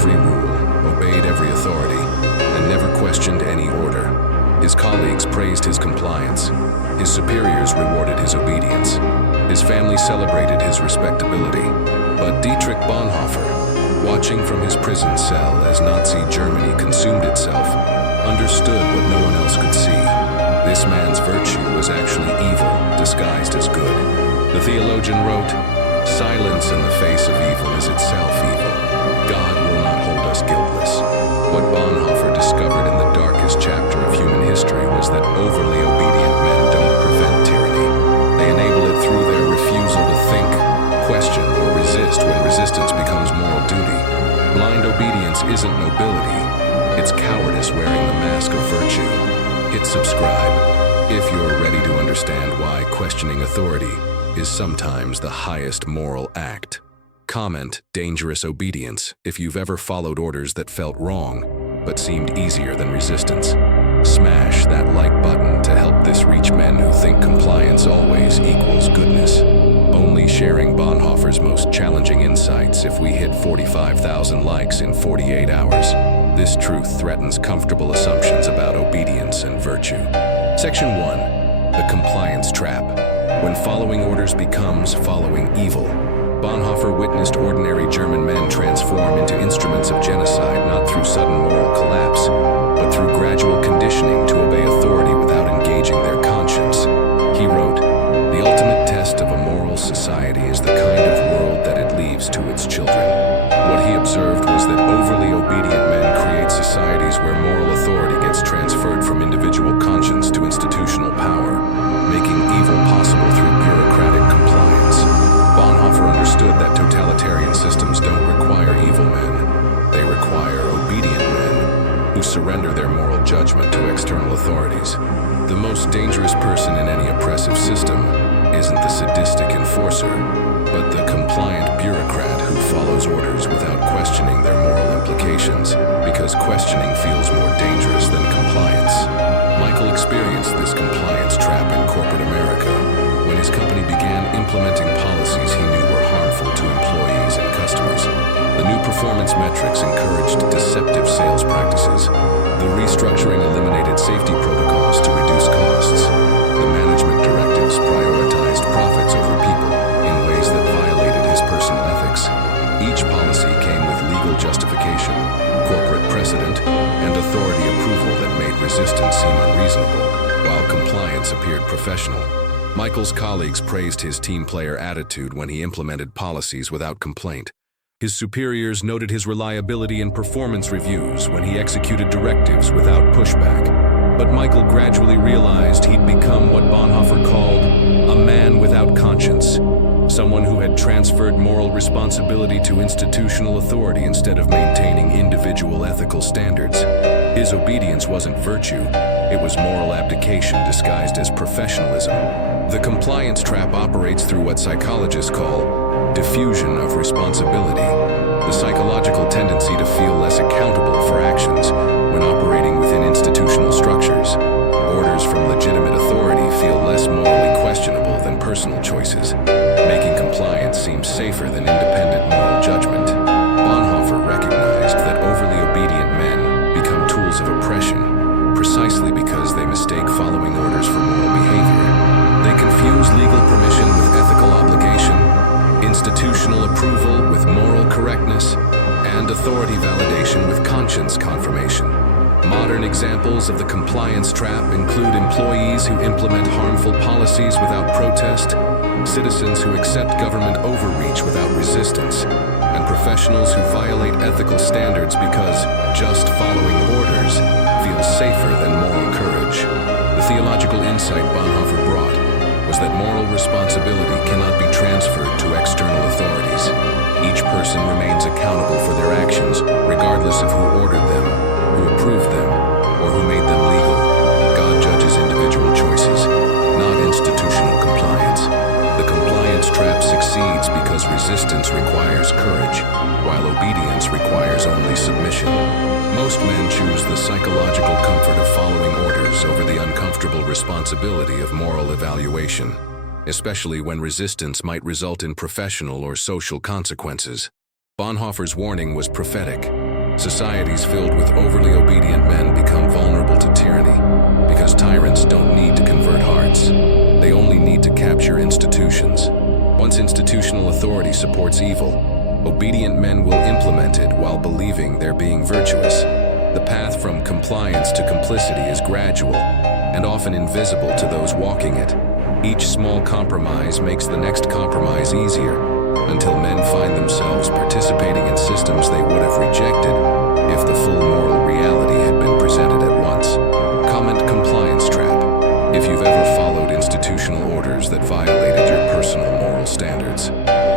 every rule, obeyed every authority, and never questioned any order. His colleagues praised his compliance. His superiors rewarded his obedience. His family celebrated his respectability. But Dietrich Bonhoeffer, watching from his prison cell as Nazi Germany consumed itself, understood what no one else could see. This man's virtue was actually evil, disguised as good. The theologian wrote, "Silence in the face of evil is itself evil. God will not hold us guiltless." What Bonhoeffer discovered in the darkest chapter of human history was that overly obedient men don't prevent tyranny. They enable it through their refusal to think, question, or resist when resistance becomes moral duty. Blind obedience isn't nobility. It's cowardice wearing the mask of virtue. Hit subscribe if you're ready to understand why questioning authority is sometimes the highest moral act. Comment dangerous obedience if you've ever followed orders that felt wrong but seemed easier than resistance. Smash that like button to help this reach men who think compliance always equals goodness. Only sharing Bonhoeffer's most challenging insights if we hit 45,000 likes in 48 hours. This truth threatens comfortable assumptions about obedience and virtue. Section 1. The Compliance Trap. When following orders becomes following evil. Bonhoeffer witnessed ordinary German men transform into instruments of genocide not through sudden moral collapse, but through gradual conditioning to obey authority without engaging their conscience. He wrote, "The ultimate test of a moral society is the kind of world that it leaves to its children." What he observed was that overly obedient men create societies where moral authority gets transferred from individual conscience to institutional power, making evil possible through bureaucratic compliance. Bonhoeffer understood that totalitarian systems don't require evil men. They require obedient men who surrender their moral judgment to external authorities. The most dangerous person in any oppressive system isn't the sadistic enforcer, but the compliant bureaucrat who follows orders without questioning their moral implications, because questioning feels more dangerous than compliance. Michael experienced this compliance trap in corporate America when his company began implementing policies he knew were harmful to employees and customers. The new performance metrics encouraged deceptive sales practices. The restructuring eliminated safety protocols to reduce costs. The management directives prioritized profits over people in ways that violated his personal ethics. Each policy came with legal justification, corporate precedent, and authority approval that made resistance seem unreasonable, while compliance appeared professional. Michael's colleagues praised his team player attitude when he implemented policies without complaint. His superiors noted his reliability in performance reviews when he executed directives without pushback. But Michael gradually realized he'd become what Bonhoeffer called a man without conscience, someone who had transferred moral responsibility to institutional authority instead of maintaining individual ethical standards. His obedience wasn't virtue, it was moral abdication disguised as professionalism. The compliance trap operates through what psychologists call diffusion of responsibility, the psychological tendency to feel less accountable for actions when operating within institutional structures. Orders from legitimate authority feel less morally questionable than personal choices, making compliance seem safer than independent moral judgment. Bonhoeffer recognized that overly obedient men become tools of oppression, precisely because they mistake following orders for moral behavior. They confuse legal permission with ethical obligation, institutional approval with moral correctness, and authority validation with conscience confirmation. Modern examples of the compliance trap include employees who implement harmful policies without protest, citizens who accept government overreach without resistance, and professionals who violate ethical standards because just following orders feels safer than moral courage. The theological insight Bonhoeffer brought was that moral responsibility cannot be transferred to external authorities. Each person remains accountable for their actions, regardless of who ordered them, who approved them, or who made them legal. God judges individual choices, not institutional compliance. The compliance trap succeeds because resistance requires courage, while obedience requires only submission. Most men choose the psychological comfort of following orders over the uncomfortable responsibility of moral evaluation, especially when resistance might result in professional or social consequences. Bonhoeffer's warning was prophetic. Societies filled with overly obedient men become vulnerable to tyranny because tyrants don't need to convert hearts. They only need to capture institutions. Once institutional authority supports evil, obedient men will implement it while believing they're being virtuous. The path from compliance to complicity is gradual and often invisible to those walking it. Each small compromise makes the next compromise easier, until men find themselves participating in systems they would have rejected if the full moral reality had been presented at once. Comment compliance trap. If you've ever followed institutional orders that violated your personal moral standards.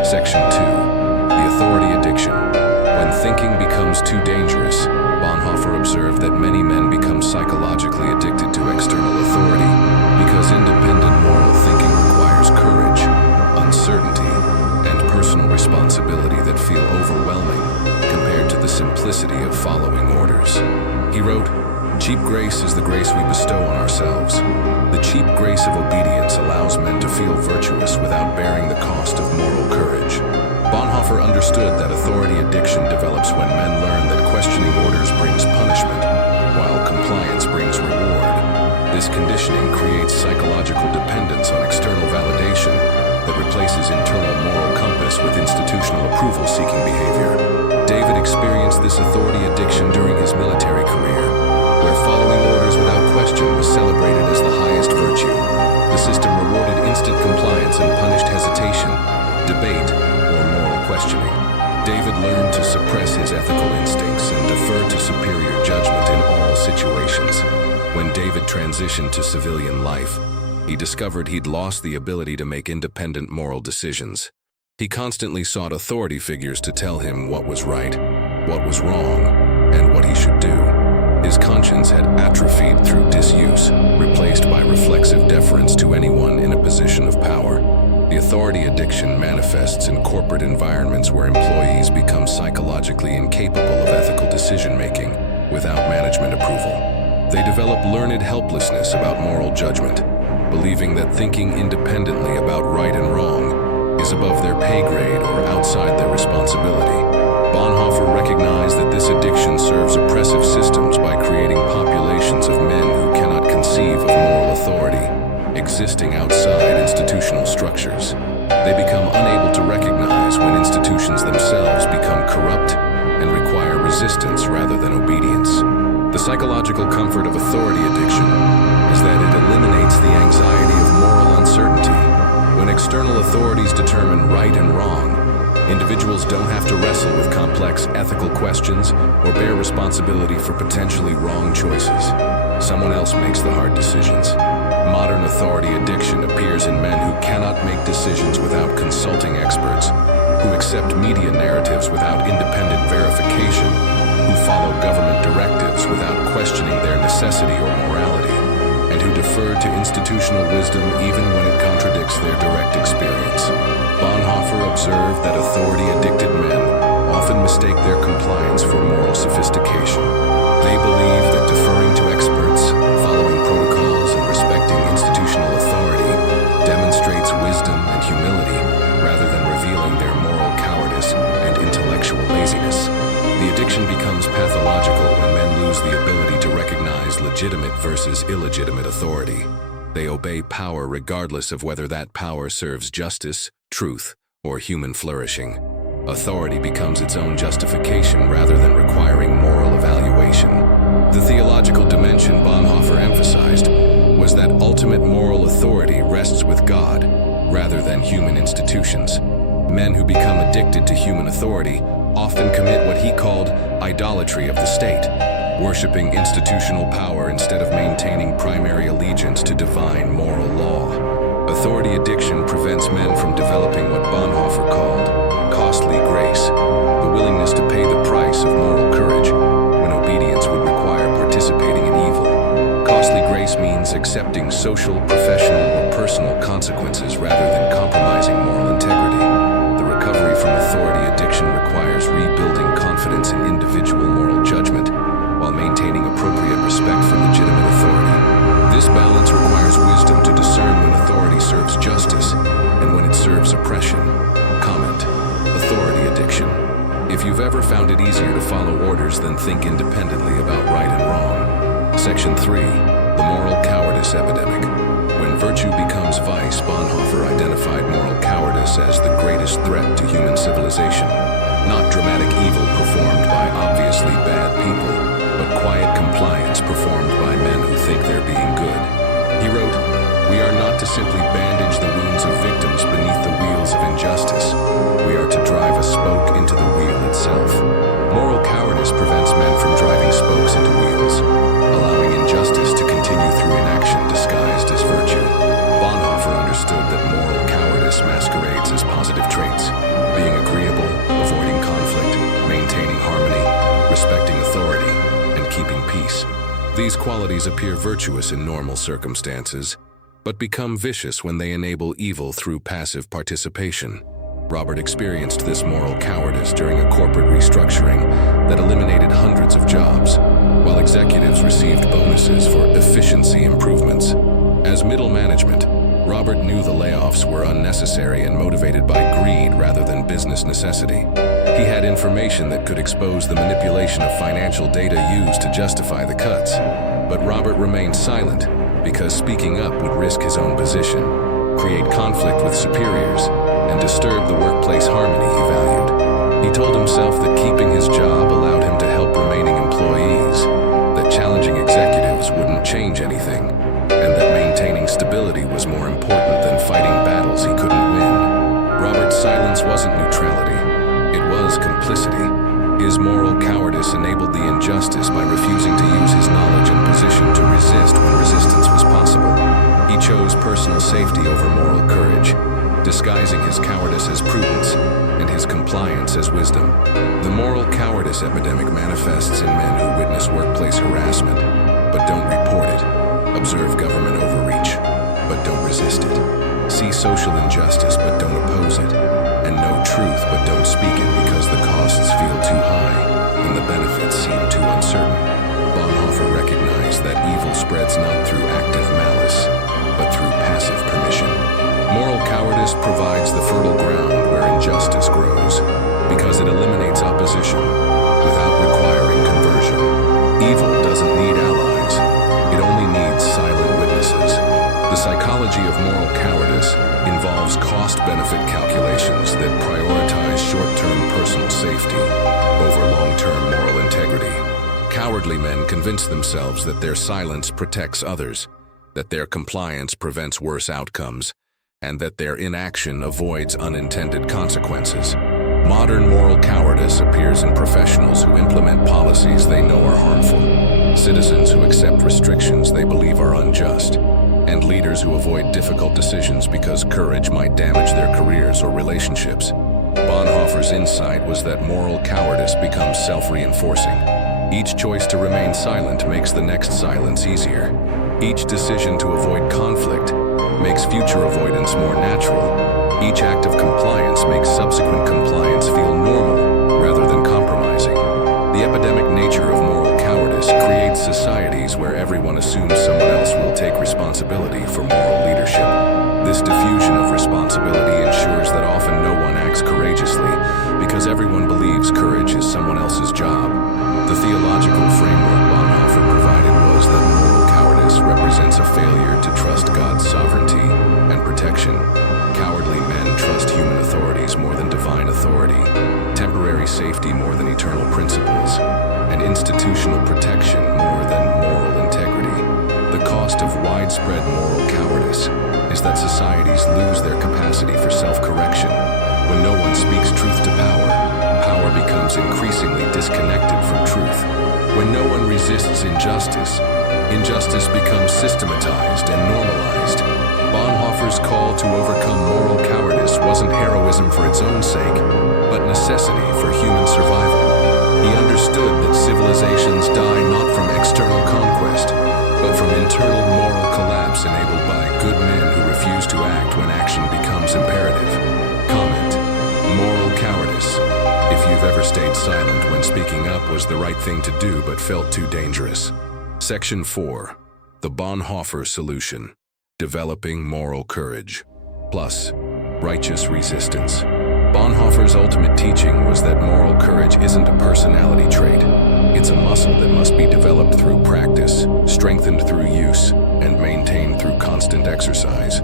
Section 2. The authority addiction. When thinking becomes too dangerous, Bonhoeffer observed that many men become psychologically addicted to external authority because independent moral thinking requires courage, uncertainty, and personal responsibility that feel overwhelming compared to the simplicity of following orders. He wrote, "Cheap grace is the grace we bestow on ourselves. The cheap grace of obedience allows men to feel virtuous without bearing the cost of moral courage." Bonhoeffer understood that authority addiction develops when men learn that questioning orders brings punishment, while compliance brings reward. This conditioning creates psychological dependence on external validation that replaces internal moral compass with institutional approval-seeking behavior. David experienced this authority addiction during his military career, where following orders without question was celebrated as the highest virtue. The system rewarded instant compliance and punished hesitation, debate, or moral questioning. David learned to suppress his ethical instincts and defer to superior judgment in all situations. When David transitioned to civilian life, he discovered he'd lost the ability to make independent moral decisions. He constantly sought authority figures to tell him what was right, what was wrong, and what he should do. His conscience had atrophied through disuse, replaced by reflexive deference to anyone in a position of power. The authority addiction manifests in corporate environments where employees become psychologically incapable of ethical decision-making without management approval. They develop learned helplessness about moral judgment, believing that thinking independently about right and wrong is above their pay grade or outside their responsibility. Bonhoeffer recognized that this addiction serves oppressive systems by creating populations of men who cannot conceive of moral authority, existing outside institutional structures. They become unable to recognize when institutions themselves become corrupt and require resistance rather than obedience. The psychological comfort of authority addiction is that it eliminates the anxiety of moral uncertainty. When external authorities determine right and wrong, individuals don't have to wrestle with complex ethical questions or bear responsibility for potentially wrong choices. Someone else makes the hard decisions. Modern authority addiction appears in men who cannot make decisions without consulting experts, who accept media narratives without independent verification, who follow government directives without questioning their necessity or morality, and who defer to institutional wisdom even when it contradicts their direct experience. Bonhoeffer observed that authority-addicted men often mistake their compliance for moral sophistication. They believe that deferring to experts, following protocols, and respecting institutional authority demonstrates wisdom and humility rather than revealing their moral cowardice and intellectual laziness. The addiction becomes pathological when men lose the ability to recognize legitimate versus illegitimate authority. They obey power regardless of whether that power serves justice, truth, or human flourishing. Authority becomes its own justification rather than requiring moral evaluation. The theological dimension Bonhoeffer emphasized was that ultimate moral authority rests with God rather than human institutions. Men who become addicted to human authority often commit what he called idolatry of the state, worshiping institutional power instead of maintaining primary allegiance to divine moral law. Authority addiction prevents men from developing what Bonhoeffer called costly grace, the willingness to pay the price of moral courage when obedience would require participating in evil. Costly grace means accepting social, professional, or personal consequences rather than compromising moral integrity. The recovery from authority addiction requires rebuilding confidence in individual moral judgment while maintaining appropriate respect for legitimate authority. This balance requires wisdom to discern when authority serves justice and when it serves oppression. Comment: authority addiction. If you've ever found it easier to follow orders than think independently about right and wrong. Section 3. The moral cowardice epidemic. When virtue becomes vice, Bonhoeffer identified moral cowardice as the greatest threat to human civilization. Not dramatic evil performed by obviously bad people, but quiet compliance performed by men who think they're being good. He wrote, "We are not to simply bandage the wounds of victims beneath the wheels of injustice. We are to drive a spoke into the wheel itself." Moral cowardice prevents men from driving spokes into wheels, allowing injustice to continue through inaction disguised as virtue. Bonhoeffer understood that moral cowardice masquerades as positive traits: being agreeable, avoiding conflict, maintaining harmony, respecting authority, and keeping peace. These qualities appear virtuous in normal circumstances, but become vicious when they enable evil through passive participation. Robert experienced this moral cowardice during a corporate restructuring that eliminated hundreds of jobs, while executives received bonuses for efficiency improvements. As middle management, Robert knew the layoffs were unnecessary and motivated by greed rather than business necessity. He had information that could expose the manipulation of financial data used to justify the cuts. But Robert remained silent because speaking up would risk his own position, create conflict with superiors, and disturb the workplace harmony he valued. He told himself that keeping his job allowed him to help remaining employees, that challenging executives wouldn't change anything, and that maintaining stability was more important than fighting battles he couldn't win. Robert's silence wasn't neutrality, it was complicity. His moral cowardice enabled the injustice by refusing to use his knowledge and position to resist when resistance was possible. He chose personal safety over moral courage, disguising his cowardice as prudence and his compliance as wisdom. The moral cowardice epidemic manifests in men who witness workplace harassment, but don't report it, observe government overreach, but don't resist it, see social injustice but don't oppose it, and know truth but don't speak it because the costs feel too high and the benefits seem too uncertain. Bonhoeffer recognized that evil spreads not through active malice, but through passive permission. Moral cowardice provides the fertile ground where injustice grows, because it eliminates opposition without requiring conversion. Evil doesn't need allies, it only needs silent witnesses. The psychology of moral cowardice involves cost-benefit calculations that prioritize short-term personal safety over long-term moral integrity. Cowardly men convince themselves that their silence protects others, that their compliance prevents worse outcomes, and that their inaction avoids unintended consequences. Modern moral cowardice appears in professionals who implement policies they know are harmful, citizens who accept restrictions they believe are unjust, and leaders who avoid difficult decisions because courage might damage their careers or relationships. Bonhoeffer's insight was that moral cowardice becomes self-reinforcing. Each choice to remain silent makes the next silence easier. Each decision to avoid conflict makes future avoidance more natural. Each act of compliance makes subsequent compliance feel normal rather than compromising. The epidemic nature of moral cowardice creates societies where everyone assumes someone else will take responsibility for moral leadership. This diffusion of responsibility ensures that often no one acts courageously because everyone believes courage is someone else's job. The theological framework Bonhoeffer provided was that moral cowardice represents a failure to trust God's sovereignty and protection. Cowardly men trust human authorities more than divine authority, temporary safety more than eternal principles, and institutional protection more than moral integrity. The cost of widespread moral cowardice is that societies lose their capacity for self-correction. When no one speaks truth to power, power becomes increasingly disconnected from truth. When no one resists injustice, injustice becomes systematized and normalized. Bonhoeffer's call to overcome moral cowardice wasn't heroism for its own sake, but necessity for human survival. He understood that civilizations die not from external conquest, but from internal moral collapse enabled by good men who refuse to act when action becomes imperative. Comment: moral cowardice. If you've ever stayed silent when speaking up was the right thing to do but felt too dangerous. Section 4. The Bonhoeffer Solution. Developing moral courage. Plus, righteous resistance. Bonhoeffer's ultimate teaching was that moral courage isn't a personality trait. It's a muscle that must be developed through practice, strengthened through use, and maintained through constant exercise.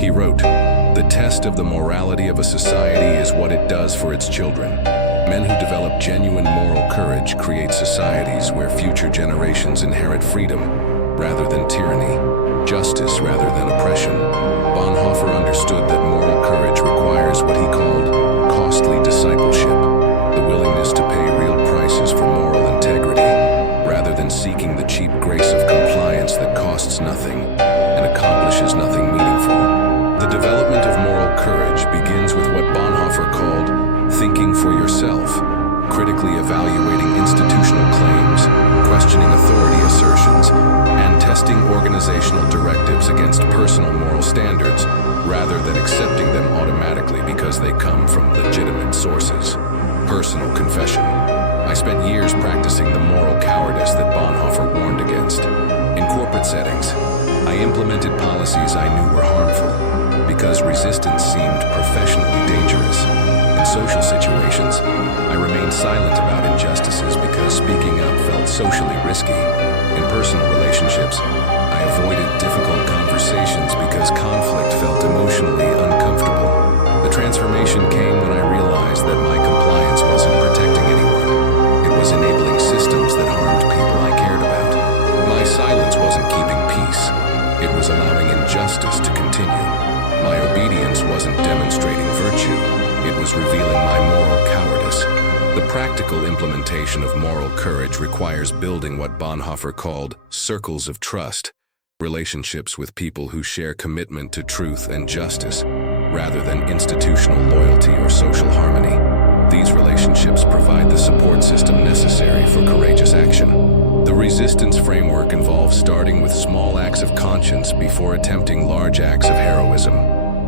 He wrote, "The test of the morality of a society is what it does for its children. Men who develop genuine moral courage create societies where future generations inherit freedom rather than tyranny, justice rather than oppression." Bonhoeffer understood that moral courage requires what he called costly discipleship, the willingness to pay real prices for moral integrity, rather than seeking the cheap grace of compliance that costs nothing and accomplishes nothing meaningful. The development of moral courage begins with what Bonhoeffer called thinking for yourself, critically evaluating institutional claims, questioning authority assertions, and testing organizational directives against personal moral standards, rather than accepting them automatically because they come from legitimate sources. Personal confession. I spent years practicing the moral cowardice that Bonhoeffer warned against. In corporate settings, I implemented policies I knew were harmful because resistance seemed professionally dangerous. In social situations, I remained silent about injustices because speaking up felt socially risky. In personal relationships, I avoided difficult conversations because conflict felt emotionally uncomfortable. The transformation came when I realized that my compliance wasn't protecting anyone. It was enabling systems that harmed people I cared about. My silence wasn't keeping peace. It was allowing injustice to continue. My obedience wasn't demonstrating virtue. It was revealing my moral cowardice. The practical implementation of moral courage requires building what Bonhoeffer called circles of trust, relationships with people who share commitment to truth and justice, rather than institutional loyalty or social harmony. These relationships provide the support system necessary for courageous action. The resistance framework involves starting with small acts of conscience before attempting large acts of heroism.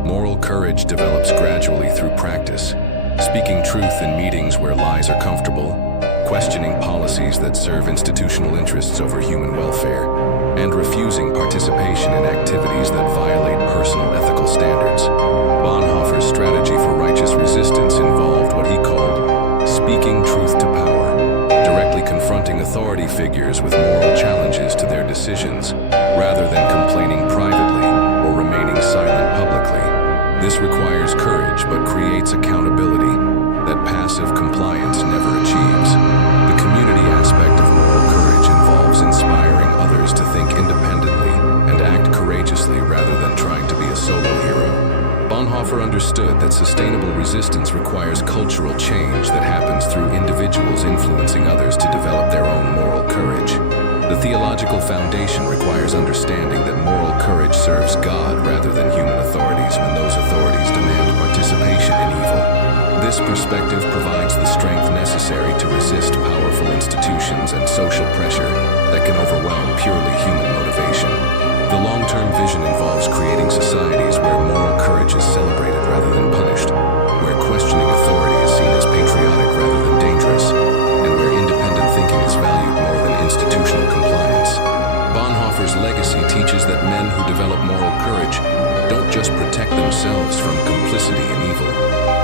Moral courage develops gradually through practice, speaking truth in meetings where lies are comfortable, questioning policies that serve institutional interests over human welfare, and refusing participation in activities that violate personal ethical standards. Bonhoeffer's strategy for righteous resistance involved what he called speaking truth to power, directly confronting authority figures with moral challenges to their decisions, rather than complaining privately or remaining silent publicly. This requires courage but creates accountability that passive compliance never achieves. The community aspect of moral courage involves inspiring others to think independently and act courageously rather than trying to be a solo hero. Bonhoeffer understood that sustainable resistance requires cultural change that happens through individuals influencing others to develop their own moral courage. The theological foundation requires understanding that moral courage serves God rather than human authorities when those authorities demand participation in evil. This perspective provides the strength necessary to resist powerful institutions and social pressure that can overwhelm purely human motivation. The long-term vision involves creating societies where moral courage is celebrated rather than punished, where questioning authority is seen as patriotic rather than dangerous, and where independent thinking is valued more than institutional compliance. Bonhoeffer's legacy teaches that men who develop moral courage don't just protect themselves from complicity in evil.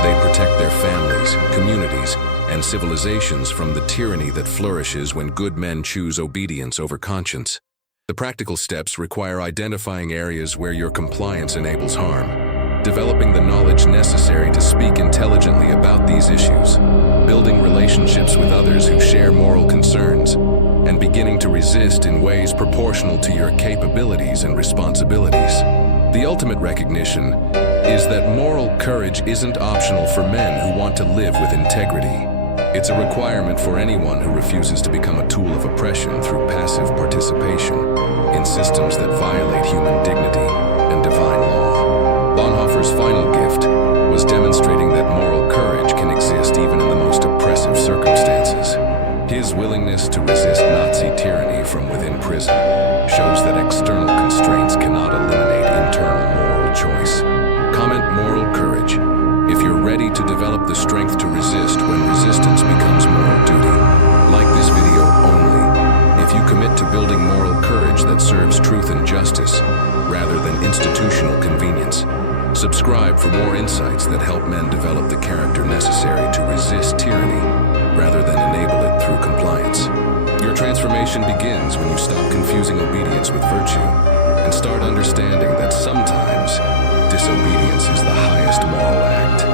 They protect their families, communities, and civilizations from the tyranny that flourishes when good men choose obedience over conscience. The practical steps require identifying areas where your compliance enables harm, developing the knowledge necessary to speak intelligently about these issues, building relationships with others who share moral concerns, and beginning to resist in ways proportional to your capabilities and responsibilities. The ultimate recognition is that moral courage isn't optional for men who want to live with integrity. It's a requirement for anyone who refuses to become a tool of oppression through passive participation in systems that violate human dignity and divine law. Bonhoeffer's final gift was demonstrating that moral courage can exist even in the most oppressive circumstances. His willingness to resist Nazi tyranny from within prison shows that external constraints cannot eliminate internal moral choice. Comment moral courage if you're ready to develop the strength to resist when resistance becomes moral duty. Like this video only if you commit to building moral courage that serves truth and justice rather than institutional convenience. Subscribe for more insights that help men develop the character necessary to resist tyranny rather than enable it through compliance. Your transformation begins when you stop confusing obedience with virtue and start understanding that sometimes disobedience is the highest moral act.